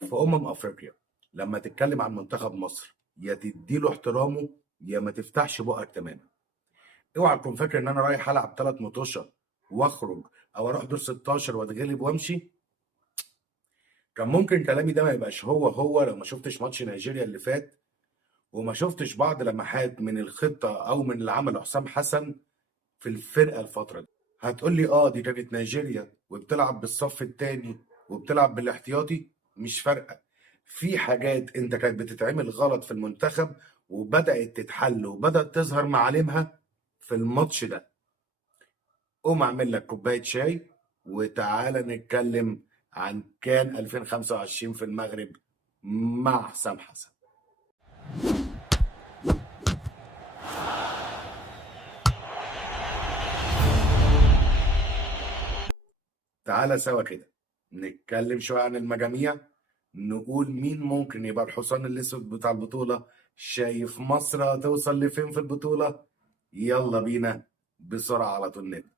في افريقيا لما تتكلم عن منتخب مصر يا تديله احترامه يا ما تفتحش بقك تماما. اوعى تكون فاكر ان انا رايح العب 3 مطوشه واخرج او اروح دور 16 واتغلب وامشي. كان ممكن كلامي ده ما يبقاش هو لو ما شفتش ماتش نيجيريا اللي فات، وما شفتش بعض لمحات من الخطه او من اللي عمله حسام حسن في الفرقه الفتره دي. هتقول لي دي كانت نيجيريا وبتلعب بالصف الثاني وبتلعب بالاحتياطي، مش فارقه. في حاجات انت كانت بتتعمل غلط في المنتخب وبدات تتحل وبدات تظهر معالمها في الماتش ده. قوم اعمل لك كوبايه شاي وتعالى نتكلم عن كان 2025 في المغرب مع حسام حسن. تعالى سوا كده نتكلم شوية عن المجاميع، نقول مين ممكن يبقى الحصان الأسود بتاع البطولة. شايف مصر هتوصل لفين في البطولة؟ يلا بينا بسرعة على طول نبدأ.